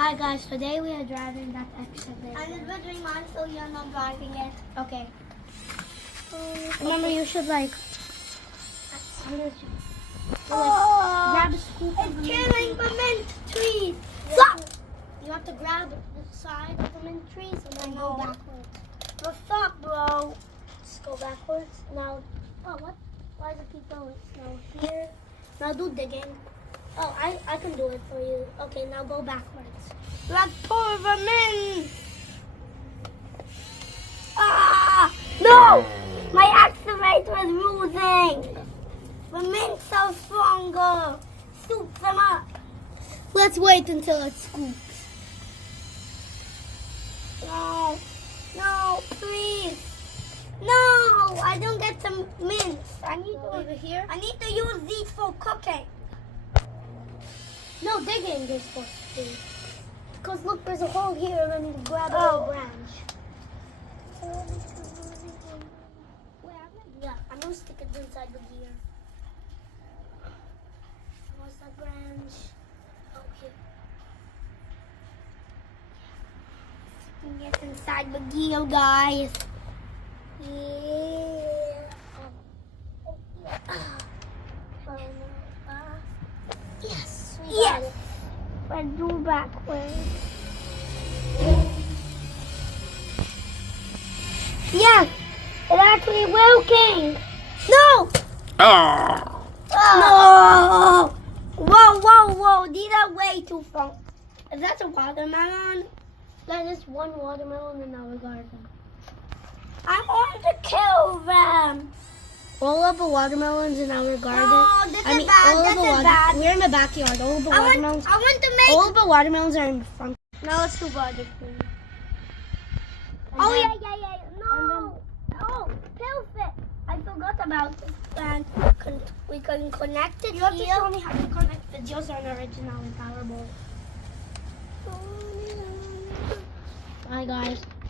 Hi guys, today we are driving that excavator. And we're doing mine, so you're not driving it. Okay. Remember, you should like. Grab a scoop. It's killing the mint trees. You have to grab the side of the mint trees and then go backwards. What's up, bro? Just go backwards. Now, oh what? Why does it keep going? Now here. Now do digging. Oh, I can do it for you. Okay, now go backwards. Let's pull the mint. Ah! No! My excavator is losing. The mint's so stronger. Scoop them up. Let's wait until it scoops. No. No, please. No, I don't get the mints. I need Leave it here. I need to use these for cooking. No, digging is supposed to be. Because look, there's a hole here and then you grab a little branch. Yeah, I'm going to stick it inside the gear. What's that branch? Okay. Get inside the gear, guys. Yeah. Yes. We got Yes. it. Let's do backwards. Yes, it's actually working. No. No. Whoa. These are way too strong. Is that a watermelon? That is one watermelon in our garden. I want to kill them. All of the watermelons in our garden. No, this is bad. all of This the is bad. We're in the backyard. All of the watermelons. I want to make. All of the watermelons are in the front. Now let's do garden food. Oh yeah. No. Perfect. I forgot about this. And we can connect it You have to here. show me how to connect videos on original and Powerball. Bye guys.